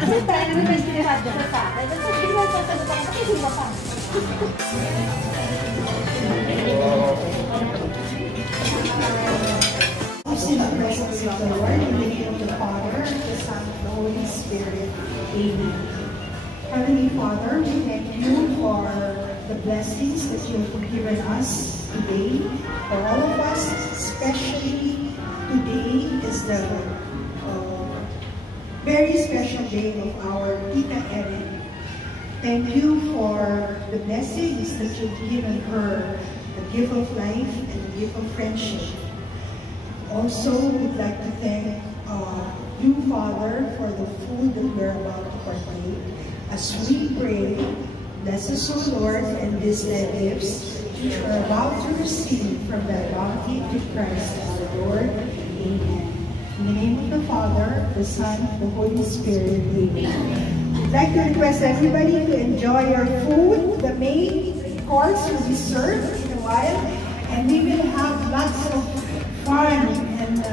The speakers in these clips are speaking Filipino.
Kasi tayo naman yung sinasadya sa akin. Kasi sinasadya pa kasi hindi pa. In the presence of the Lord, in the name of the Father, the Son, and the Holy Spirit. Amen. Heavenly Father, we thank you for the blessings that you have given us today. For all of us, especially today is the very special day of our Tita Erin. Thank you for the blessings that you've given her, the gift of life and the gift of friendship. Also, we'd like to thank you, Father, for the food that we're about to partake. As we pray, bless us, O Lord, and these gifts which we're about to receive from the bounty of Christ our Lord. Amen. In the name of the Father, the Son, and the Holy Spirit. Amen. I'd like to request everybody to enjoy your food. The main course will be served in a while, and we will have lots of fun, and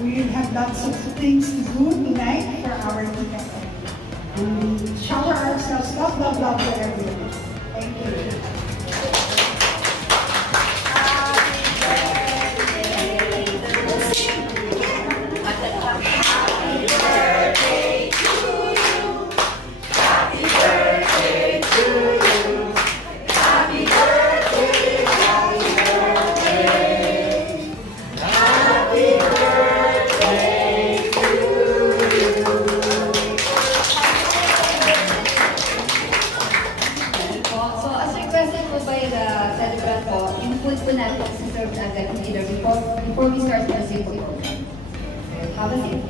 we will have lots of things to do tonight for our Tita. We will shower ourselves, love, love, love for everyone. Thank you. Before we start the safety program. Have a seat.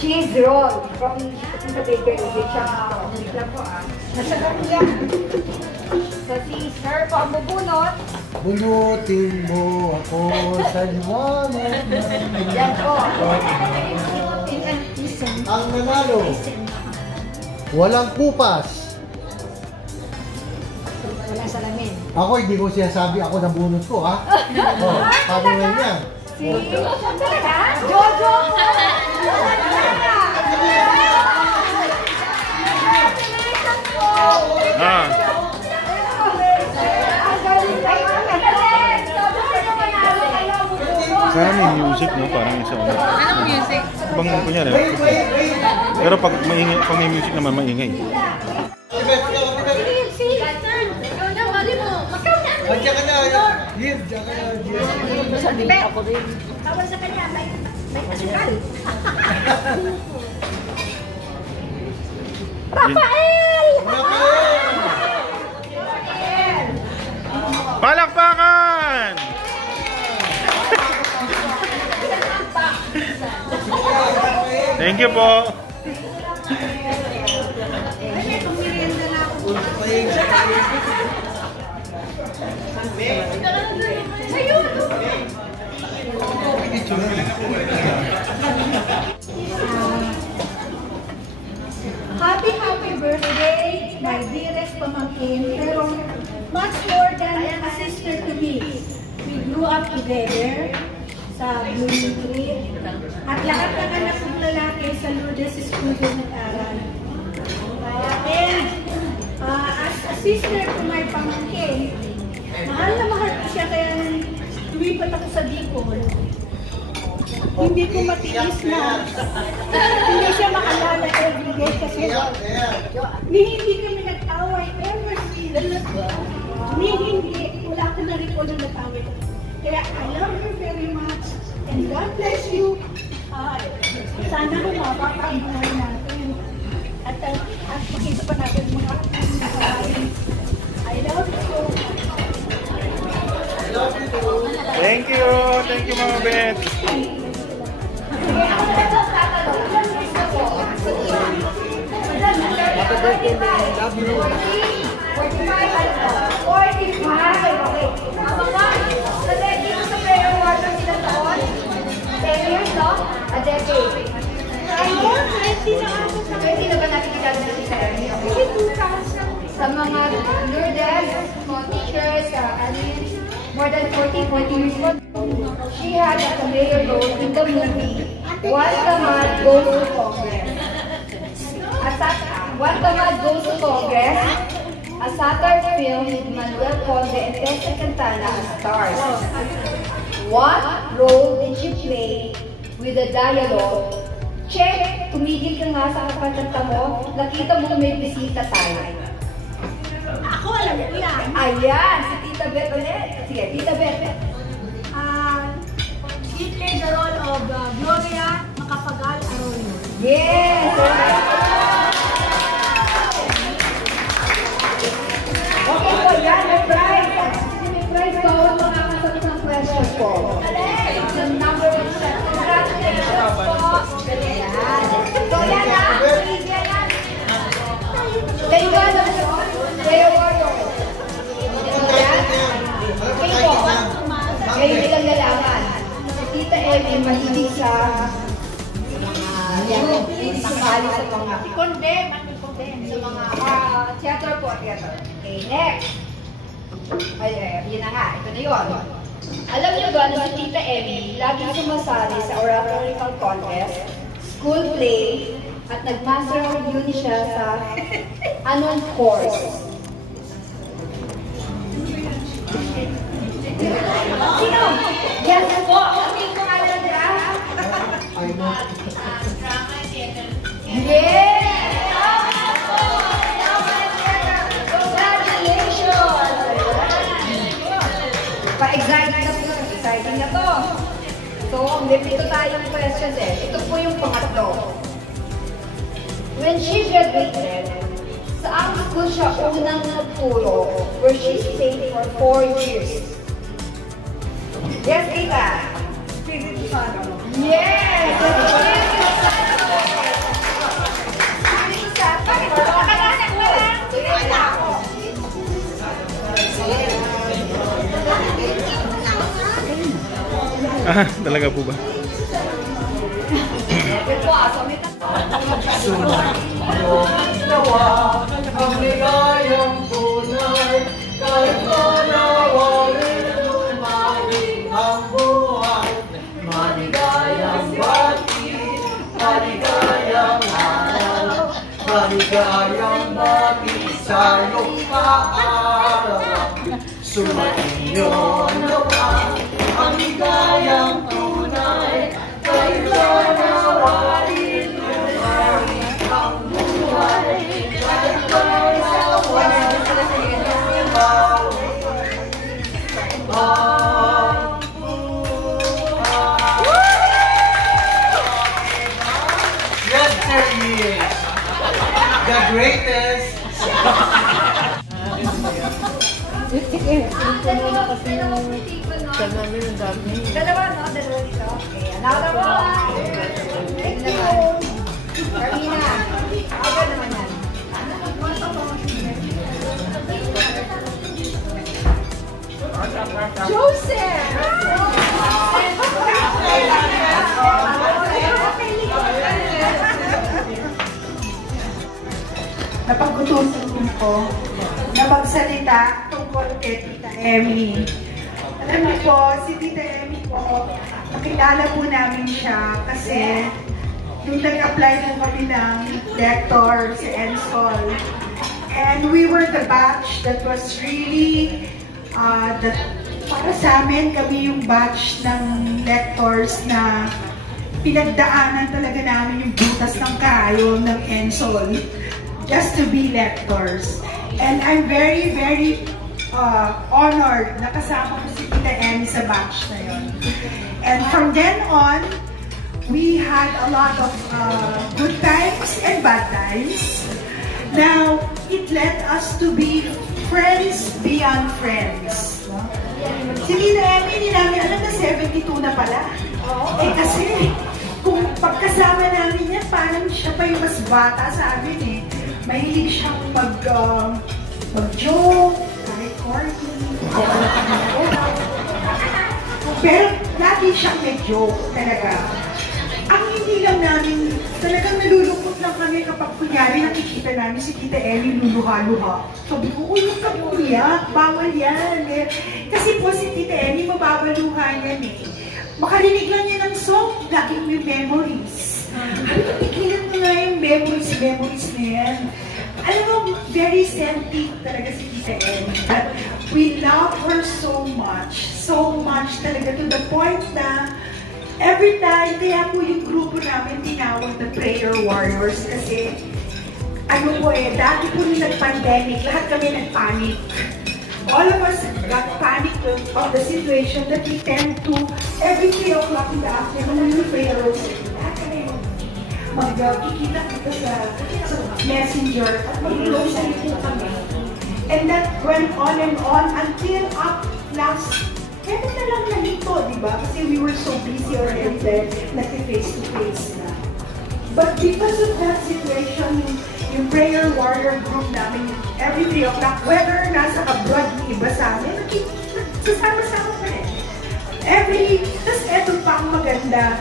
Cheese roll from the bakery. Nasa kami yan. So si Sir po ang bubunot. Bunutin mo ako sa liwanag. Yan po. Ang nanalo, walang kupas. Walang salamin. Ako, hindi ko sinasabi ako na bunot ko, ha? Oh, paano nga yan? Si... Talaga? Jojo! Sana may music, no? Parang isa. Anong music? Bang kunyari. Pero pag may music naman, maingay. Tawag sa kanya, may asukal. Rafael! Palakpakan! Thank you po. Happy birthday, my dearest pamangkin. Pero much more than a sister to me. We grew up together sa Blooming Tree. At lahat ng anak ng lalaki sa Lourdes School din nag-aral. And as a sister to my pamangkin, mahal na mahal ko siya, kaya lumipat ako sa Bicol. Hindi ko matiis na hindi siya makalala everyday kasi hindi kami nag-away ever since. Hindi, wala ko na-recall na nag-away. Kaya I love her very much and God bless you. Sana humaba ang buhay natin. At makita pa natin mga kain. I love you. Thank you. Thank you, Mama Beth. Happy birthday, love you. 45. Okay. Sa prayer water sila taon. 10 years, no? A decade. Ayun, 20 na ako sa 20 na ba natin nagkaganda si Sarah? 2000. Sa mga Lourdes, mga teachers, more than 40 years old, she had a major role in the movie One Kamad Goes to Congress. One Kamad Goes to Congress, a satire film with Manuel Conde and Tessa Cantana as stars. What role did she play with the dialogue? Check! Tumigil ka nga sa kapatanta mo, nakita mo may bisita tayo. Ako, alam ko yan. Ayan! Si Tita Beth ulit. Sige, Tita Beth. She played the role of Gloria Macapagal Arroyo. Yes! Okay po, yan. May prize. May prize ko. Makakasagot ng question po. The number 1 set. Congratulations po. Ayan. So yan na. Kayo ba na siya? Kayo ba yun? Kayo po. Kayo nilang lalaman. Tita Emmy, mahilig sa sumali sa mga sa mga theater po, theater. Okay, next. Ay, yun na nga. Ito na yun. Alam niyo ba na si Tita Emmy laging sumasali sa oratorical contest, school play, at nag-master of uni siya sa annual course. Sino? Yes po! Ano yung pangalan nila? I know. Yes! Congratulations! Pa-exciting na po. Exciting na to. So, may pito tayong questions eh. Ito po yung pangatlo. When she graduated, saan school siya unang nagturo where she stayed for 4 years? Yes, Tita. Yes! Talaga po ba? Ang ligayang tunay, kahit manawalin lumawing ang buhay. Maligayang bati, maligayang araw, maligayang bati sa iyong paaraw. Sumainyo naman ang ligayang tunay, kahit manawalin lumawing ang buhay. Kahit manawalin lumawing ang buhay. Yes, there he is. The greatest. Dalawa, no? Dalawa dito. Okay, another one. Thank you. Karina. Ako naman yan. Joseph! Napag-utusan ko na magsalita tungkol kay Tita Emmy. Alam niyo po, si Tita Emmy po, nakilala po namin siya kasi nung nag-apply po kami ng lector si Ensol. And we were the batch that was really, para sa amin, kami yung batch ng lectors na pinagdaanan talaga namin yung butas ng kayo ng Ensol just to be lectors. And I'm very, very honored na kasama ko si Tita Emmy sa batch na yun. And from then on, we had a lot of good times and bad times. Now, it led us to be friends beyond friends. Si Tita Emmy, hindi namin alam na 72 na pala. Eh kasi, kung pagkasama namin yan, parang siya pa yung mas bata sa amin eh. Mahilig siyang mag-joke, kahit corny. Pero lagi siyang may joke talaga. Ang hindi lang namin talagang nalulungkot nalulungkot lang kami kapag kunyari nakikita namin si Tita Ellie luluha-luha. Sabi ko, uy, huwag kang umiyak, bawal yan. Eh. Kasi po si Tita Ellie, mababaluhan yan eh. Makarinig lang niya ng song, laging may memories. Sabi ko, tigilan mo nga yung memories na yan. Alam mo, very sensitive talaga si Tita Ellie. But we love her so much talaga to the point na every time, kaya po yung grupo namin tinawag the Prayer Warriors kasi ano po dati po nung nag-pandemic, lahat kami nag-panic. All of us got panic of the situation that we tend to every 3 o'clock in the afternoon yung prayer rosary. Lahat kami mag-kikita kita sa messenger at mag-rosary po kami. And that went on and on until up last kaya na lang nalito, di ba? Kasi we were so busy already then, nag-face-to-face na. But because of that situation, yung prayer warrior group namin, every 3 o'clock, whether nasa abroad yung iba sa amin, sasama-sama pa rin. Tapos eto pa ang maganda,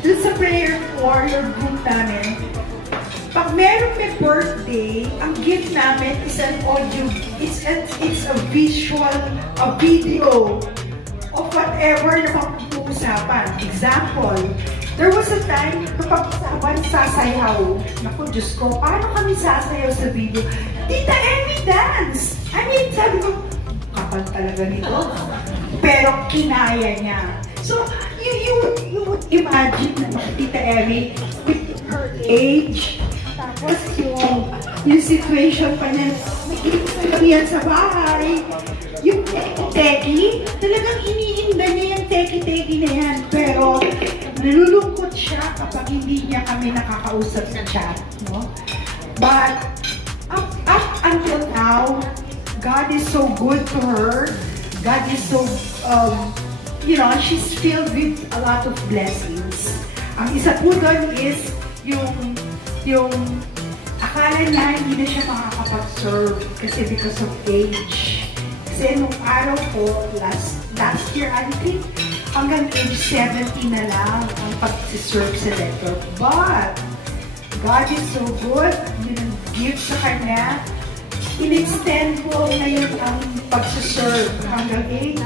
dun sa prayer warrior group namin, pag meron may birthday, ang gift namin is an audio, it's a visual, a video of whatever na pag-uusapan. Example, there was a time kapag usapan sasayaw. Naku, Diyos ko, paano kami sasayaw sa video? Tita Emmy dance! I mean, sabi ko, kapal talaga nito. Pero kinaya niya. So, you would imagine na Tita Emmy, with her age, tapos yung situation pa niya, may sa bahay, yung teki, talagang iniinda niya yung teki-teki na yan. Pero nalulungkot siya kapag hindi niya kami nakakausap sa chat. No? But up until now, God is so good to her. God is so, she's filled with a lot of blessings. Ang isa po doon is yung akala niya hindi na siya makakapag-serve kasi because of age. Kasi nung araw po, last year, I think, hanggang age 70 na lang ang pag-serve sa lector. But, God is so good, yun give sa kanya, in-extend po ngayon ang pag-serve hanggang age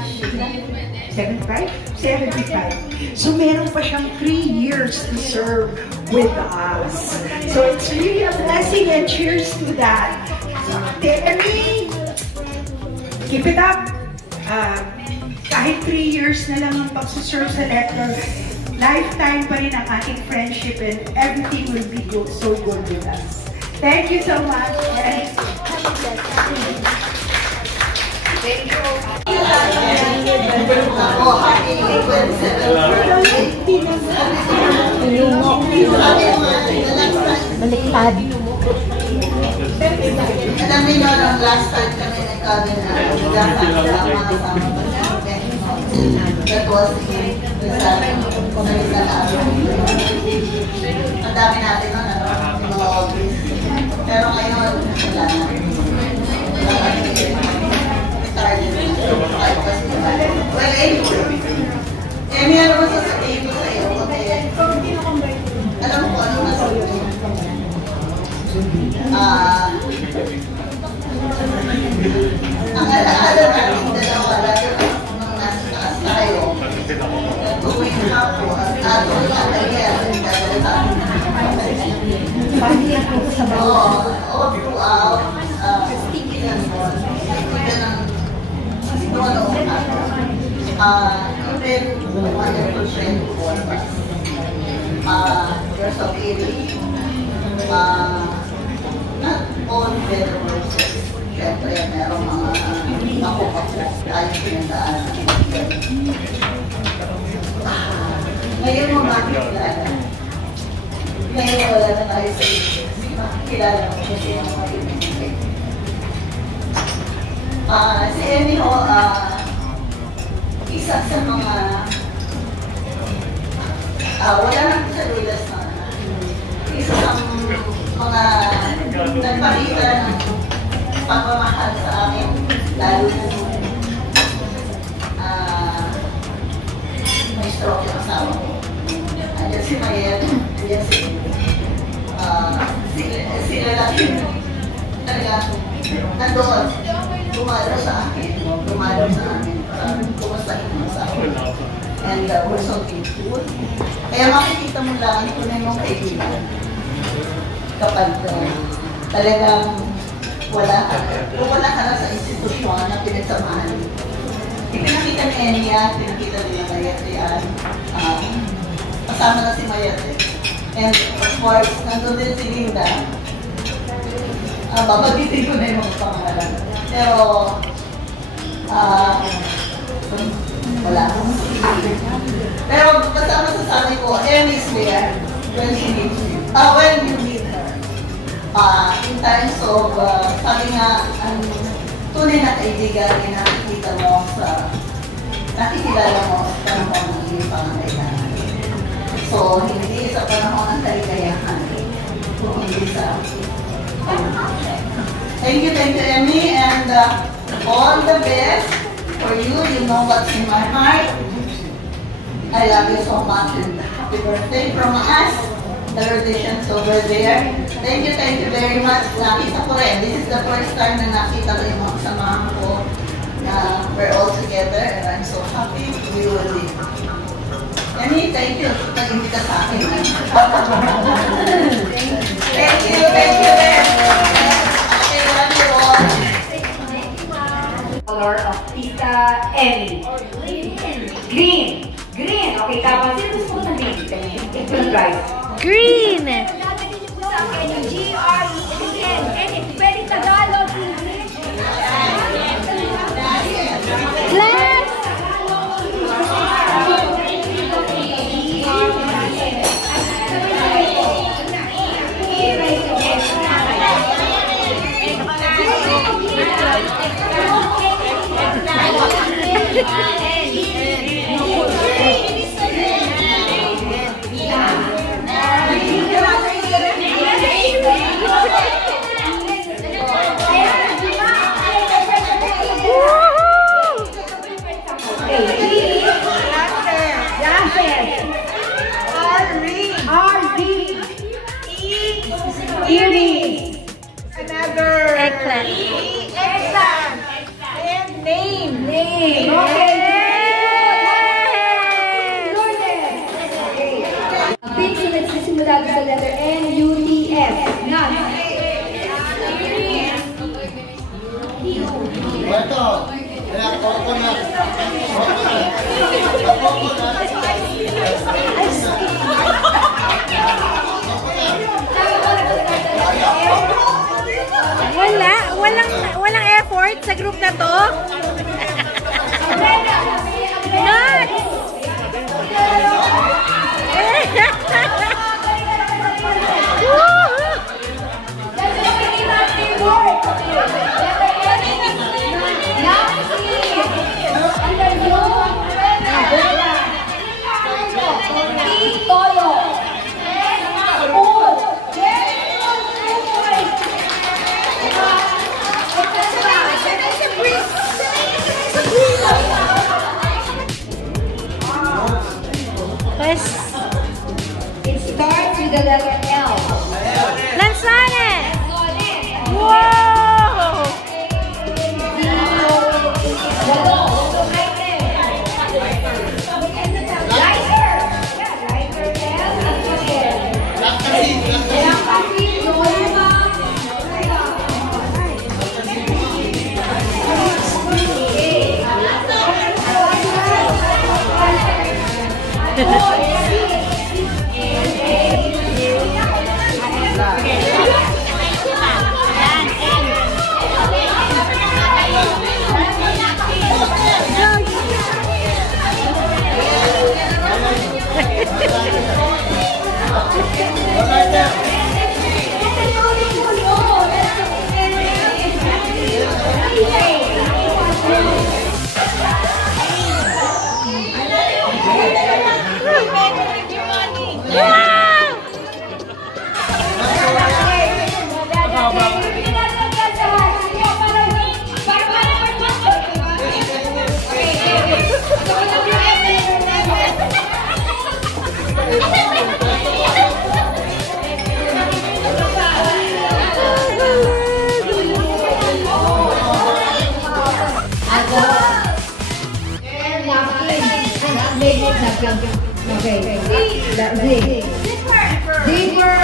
75? 75. So, meron pa siyang 3 years to serve with us. So, it's really a blessing and cheers to that. So, Emmy, keep it up. Kahit 3 years na lang ang pagsuserve sa lector, lifetime pa rin ang ating friendship and everything will be good, so good with us. Thank you so much. And Thank you. Baliktad. Alam niyo nung last time kami nagkabin na that was sa ang dami natin nun, pero ngayon, wala na. Well, anyway, ano ba sasabihin ko sa iyo? Alam ko ano nasabihin. Ang alaala natin dalawa, lalo nung nasa taas tayo, tuwing hapo, at doon lang kaya, paniyak ko sa bawah. all throughout, even 100% for us. There's a feeling, not all better verses. Siyempre, merong mga ako-ako tayo pinagdaan. Ngayon mo makikilala. Ngayon wala na tayo sa iyo. Makikilala mo siya siya mga pinagdaan. Si Emmy ho, isa sa mga wala lang sa lulas na isa sa mga nagpakita ng pagmamahal sa amin, lalo na may stroke yung asawa ko. Andiyan si Mayen, andiyan si sila lang talaga nandoon. Dumalo sa akin, dumalo sa amin. Kumusta mo sa akin. And we're so thankful. Kaya makikita mo lang kung na yung kaibigan. Kapag talagang wala ka na sa institusyon na pinagsamahan. Pinakita ni Enya, pinakita nila Mayat-Rian. Kasama na si Mayat. And of course, nandun din si Linda. Babagitin ko na yung mga pangalan. Pero, wala akong pero basta masasabi ko, Emmy is there when she needs you. When you need her. In times of, sabi nga, tunay na kaibigan ay nakikita mo nakikilala mo sa panahon ng iyong pangangailangan. So, hindi sa panahon ng kaligayahan, kung hindi sa Thank you, Emmy, and all the best for you. You know what's in my heart. I love you so much, and happy birthday from us. The traditions over there. Thank you very much. Nakita ko rin. This is the first time na nakita ko yung mga kasamahan ko na we're all together, and I'm so happy we will be. Emmy, thank you. Nag-invita sa akin. Thank you very much. Color of Tita Emmy. Green. Green. Okay, tapos sino gusto mo ng green? Green! G-R-E-N. Pwede Tagalog, English. Glass! Eggplant. Eggplant. And name. Okay. Pink sunod sa simula sa letter N, U, T, S. None. Ito. Kaya coconut. Walang effort sa group na to. Nuts! It starts with the letter L. Lansones! Wow! We made Okay. Z. Zipper.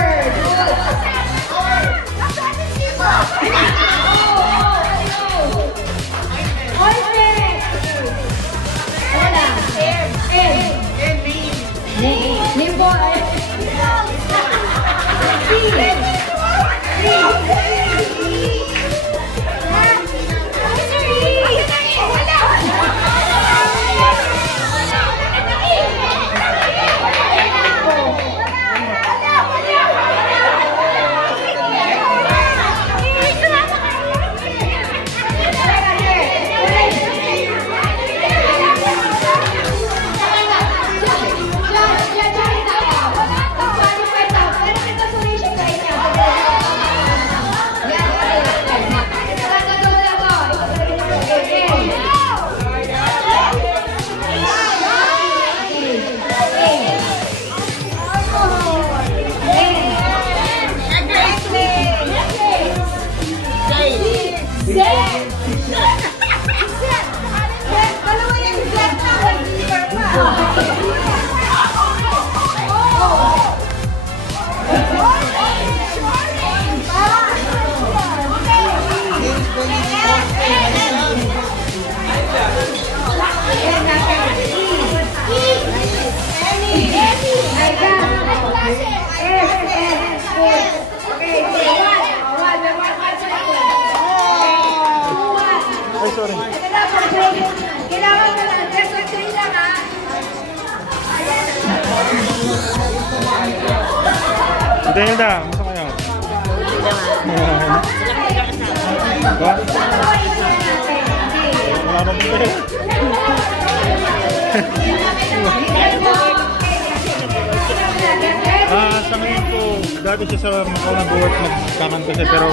Kailangan mo lang. Just like three lang, ha? Hilda, gusto kayo? Wala na po. Sa ngayon po, dati siya sa Macau nag-work, magkakanta siya, pero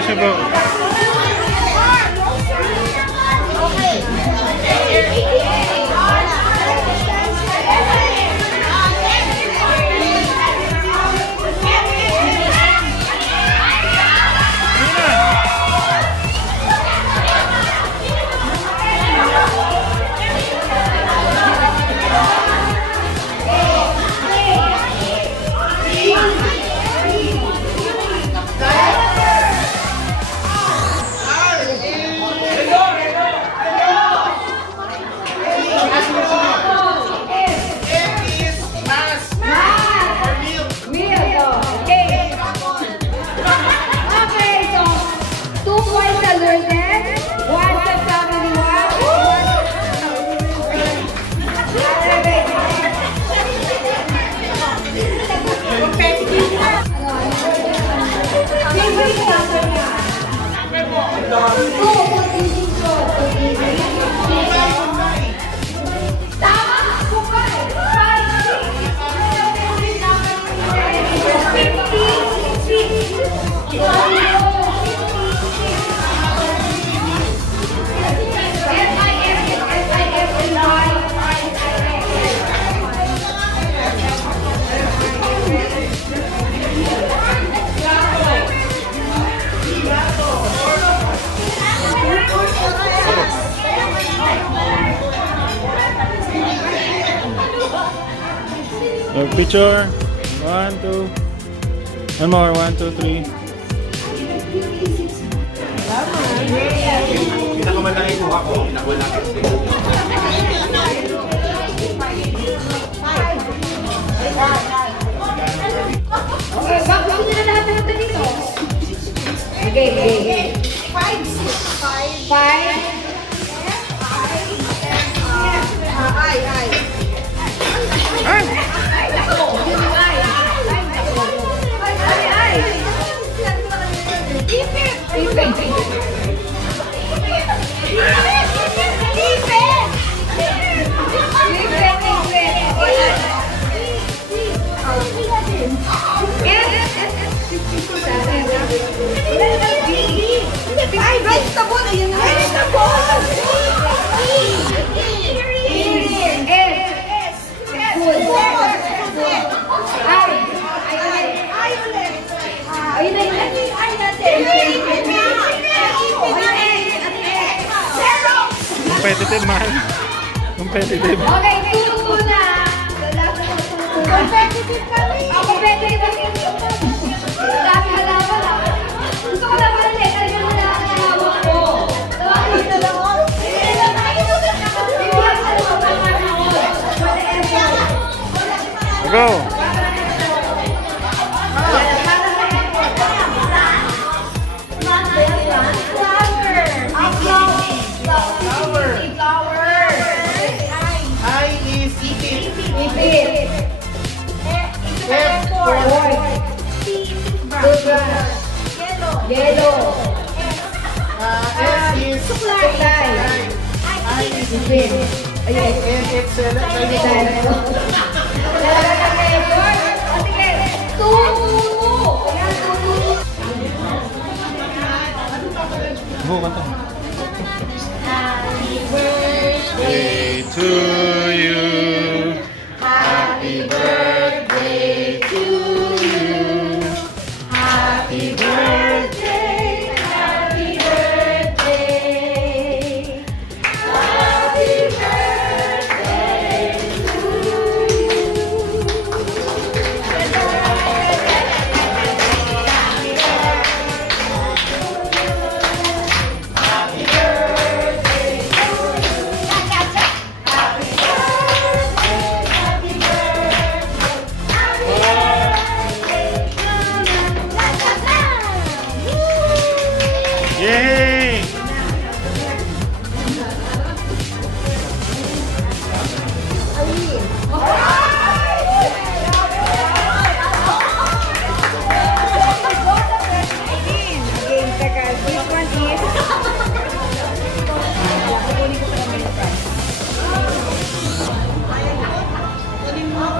kasi po picture. 1, 2. One more. 1, 2, 3. Pinakamalaki ko ako. Pinakamalaki. Okay, bago nyo na lahat ng dito. Okay. 5. Ayun na Competitive, man. Competitive. Okay, tuto na. Competitive kami. Competitive kami. Dami halaman ah. Gusto ko naman ulit. Ano yung halaman na hawak ko? Bakit na lang ako? Go! Yellow. S is Suklay. Ipin. Ayun. and it's Lalagay ng effort. O sige. Tutu. Ayan, tutu. Go, kanta. Happy birthday To you. Happy birthday to you. Happy birthday. Happy birthday. Happy birthday to Yay!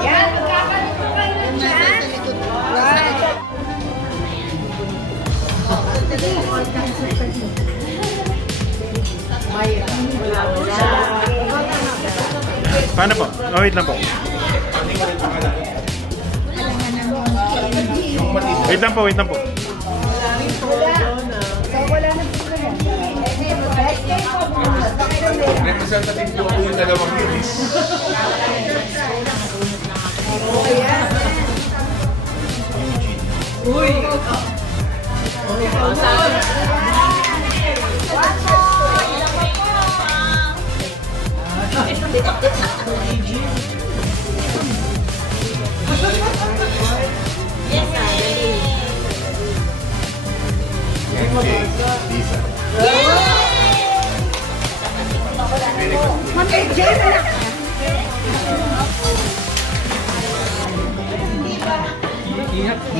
Yan, magkakalit po kayo ng chance. Right. Paano po? Oh, wait lang po. Wait lang po, wait lang po. Representative ko yung dalawang minis.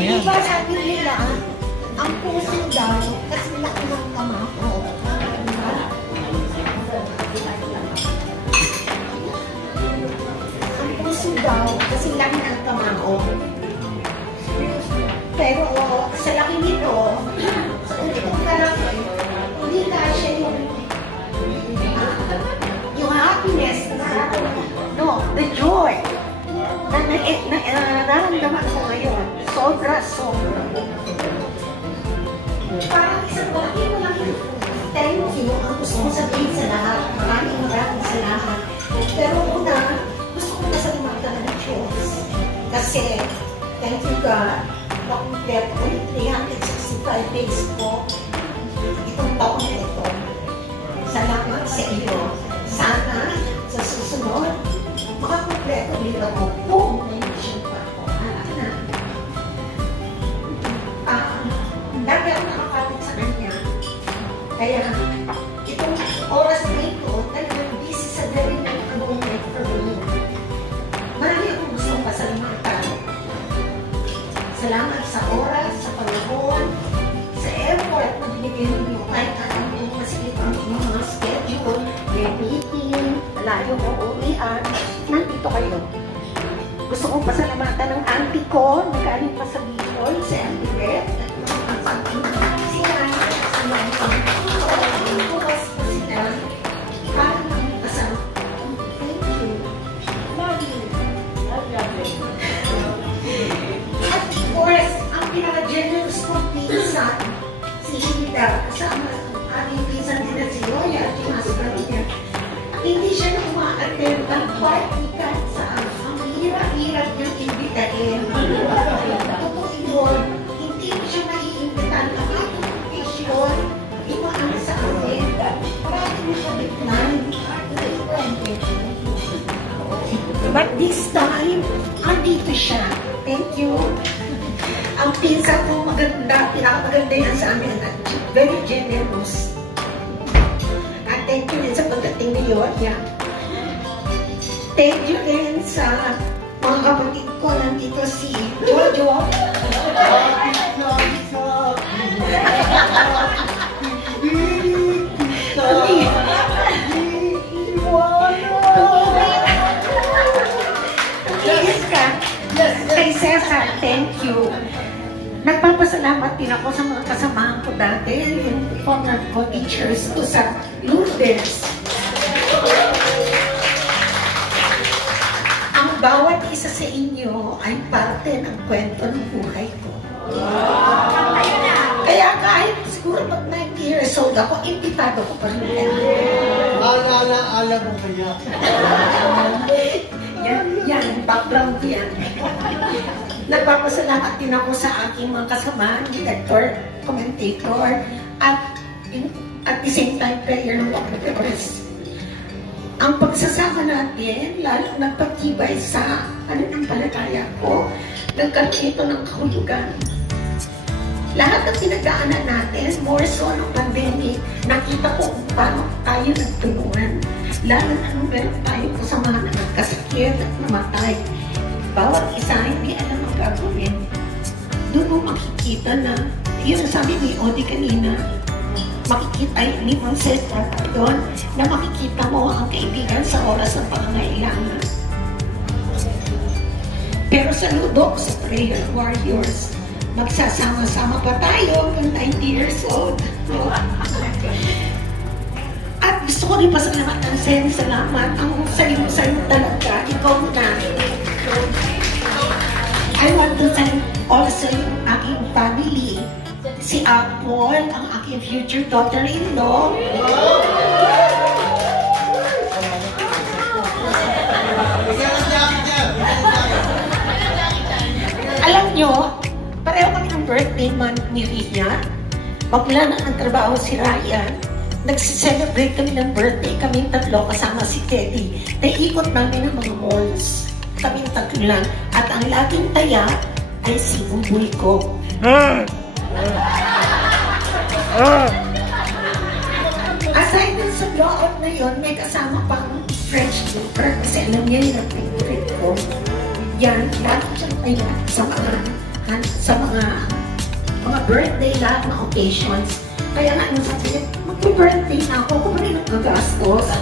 Di ba sabi nila, ang puso daw, kasi laki ng kamao. Ang puso daw, kasi laki ng kamao. Pero sa laki nito, itong kalaki, hindi kasya yung happiness na, no, the joy na nararamdaman ko ngayon. Sobra. Parang isang malaki. Thank you. Ang gusto ko sabihin sa lahat. Maraming salamat. Pero una, gusto ko nasalimatan ng Diyos. Kasi, thank you God, makumpleto ko yung 365 days ko itong taon na ito. Salamat sa iyo. Sana, sa susunod, makakumpleto din ako kung may mission pa ako. Dahil ako nakakapit sa kanya. Kaya, itong oras na ito, talagang busy sa very moment for me. Marami akong gustong pasalamatan. Salamat sa oras, sa panahon, sa effort na binigyan ninyo. Kahit alam mo masilip ang mga schedule, may meeting, malayo ko uwian, nandito kayo. Gusto kong pasalamatan ng auntie ko, na galing pa sa Bicol, si Auntie Beth, at mga sila, sa mga bukas pa sila, para lang kasama. Thank you. Love you. At of course, ang pinaka-generous kong pinsan, si Hilda, kasama ang aming pinsan din na si Roya, at yung husband niya. natin ang party sa ang hirap-hirap niyang imbitahin. Totoo yun, hindi siya naiimbitan ang ating official, imaan sa amin. Parang mo sa bitnan. But this time, andito siya. Thank you. Ang pinsan ko maganda, pinakamaganda yan sa amin at very generous. At thank you rin sa pagdating ni Yoya. Thank you rin sa mga kapatid ko. Nandito si Jojo. Kay Cesar, thank you. Nagpapasalamat din ako sa mga kasamahan ko dati, yung former co-teachers ko sa Lourdes. Ang bawat isa sa inyo ay parte ng kwento ng buhay ko. Kaya kahit siguro pag 90 years old ako, imbitado ko pa rin. Ala mo kaya. Yan, background yan. Nagpapasalamat din ako sa aking mga kasamahan, director, commentator, at the same time, player ng Wakapers. Ang pagsasama natin, lalong nagpatibay sa pananampalataya ko, nagkaroon ito ng kahulugan. Lahat ng pinagdaanan natin, more so ng pandemic, nakita ko kung paano tayo nagtulungan. Lalo na nung meron tayong kasamahan na nagkasakit at namatay. Bawat isa hindi alam ang gagawin. Doon mo makikita na, yun ang sabi ni Odi kanina, makikita yung limang sestra doon na makikita mo ang kaibigan sa oras ng pangangailangan. Pero saludo sa Prayer Warriors, magsasama-sama pa tayo ng 90 years old. At gusto ko rin pasalamatan sa'yo, salamat. Ang sa'yo talaga, ikaw na. I want to thank also yung aking family. Si Apple, ang aking future daughter-in-law. Alam nyo, pareho kami ng birthday month ni Rina. Magmula na ang trabaho si Ryan, nagsi-celebrate kami ng birthday, kaming tatlo kasama si Teddy. Naikot namin ang mga malls. Kaming tatlo lang. At ang laging taya ay si Buboy ko. Aside dun sa blowout na yun, may kasama pang French Looper kasi alam niya yung favorite ko. Yan, lagi siyang taya sa mga birthday, lahat ng occasions. Kaya nga, ano sabi niya, mag-birthday na ako, kung rin ang gagastos.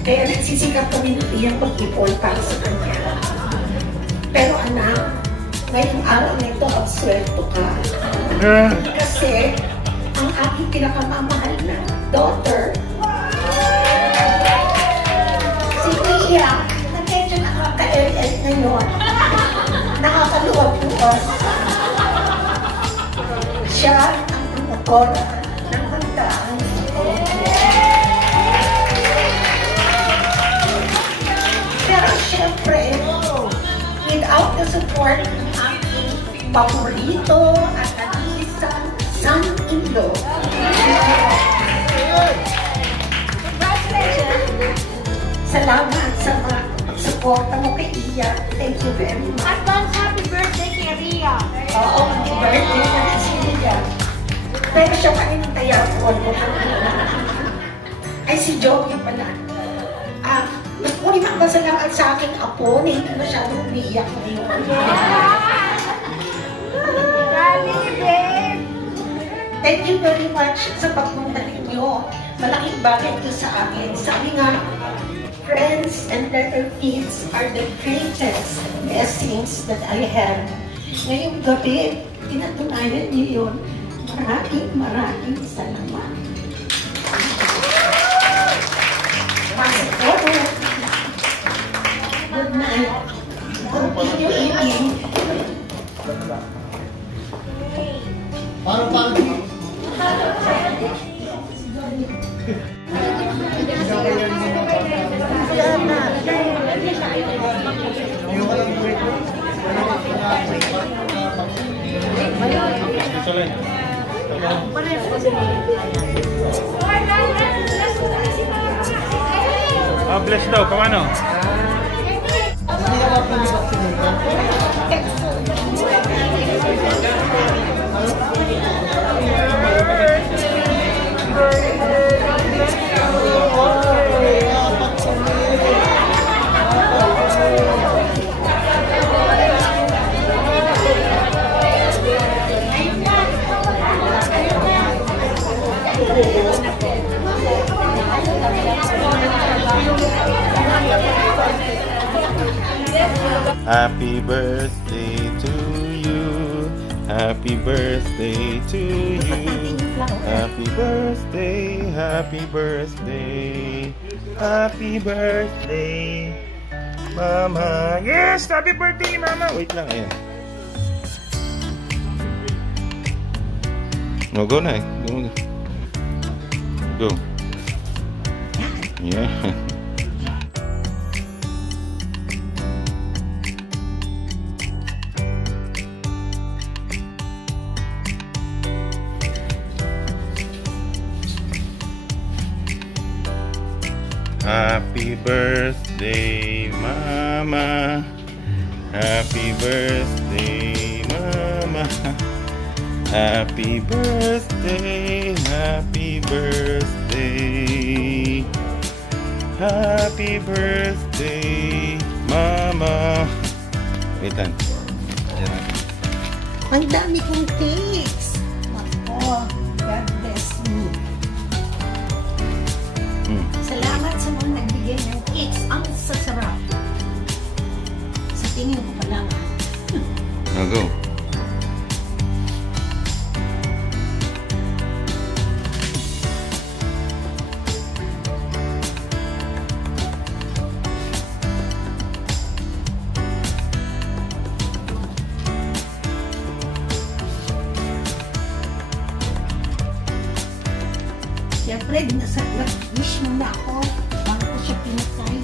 Kaya nagsisikap kami ng iyang pag-ipon para sa kanya. Pero anak, ngayong araw na ito, absuelto ka. Kasi, ang aking pinakamamahal na daughter, si Tia, na medyo nakaka-LL ngayon, nakakaluwag-luwag. Siya ang motor ng handaan. Pero syempre, without the support ng aking paborito at nag-iisang son-in-law. Congratulations! Salamat sa mga pagsuporta mo kay Iya. Thank you very much. Advance happy birthday kay Ria. Oo, happy birthday na rin si Iya. Pero siya pa rin ang tayapon mo. Ay, si Joey pala. Mas ko rin magpasalamat sa aking apo na hindi masyadong umiiyak ngayon. Rally, babe! Thank you very much sa pagpunta ninyo. Malaking bagay ito sa akin. Sabi nga, friends and relatives are the greatest blessings that I have. Ngayong gabi, pinatunayan niyo yun. Maraming salamat. Good night. Continue eating. Parang Salay. Ah, bless daw. Paano? Hindi ka ba pinag-vaccinated? Happy birthday to you. Happy birthday to you. Happy birthday, happy birthday. Happy birthday, Mama. Yes, happy birthday, Mama. Wait lang, ayan. No, go na eh. Go. Yeah. Happy birthday, Mama. Happy birthday, Mama. Happy birthday, happy birthday. Happy birthday, Mama. Wait lang. Ang dami kong cakes. Ako, God bless me. Salamat sa mga nagbigay ng cakes. Ang sasarap. Sa tingin ko pa lang. Now go. Siyempre, nag-wish muna ako bago ko siya pinatay.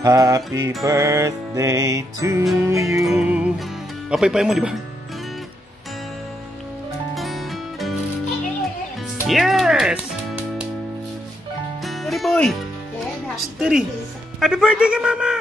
Happy birthday to you. Apay-pay mo, di ba? Yes! Steady boy! Steady! Happy birthday kay Mama!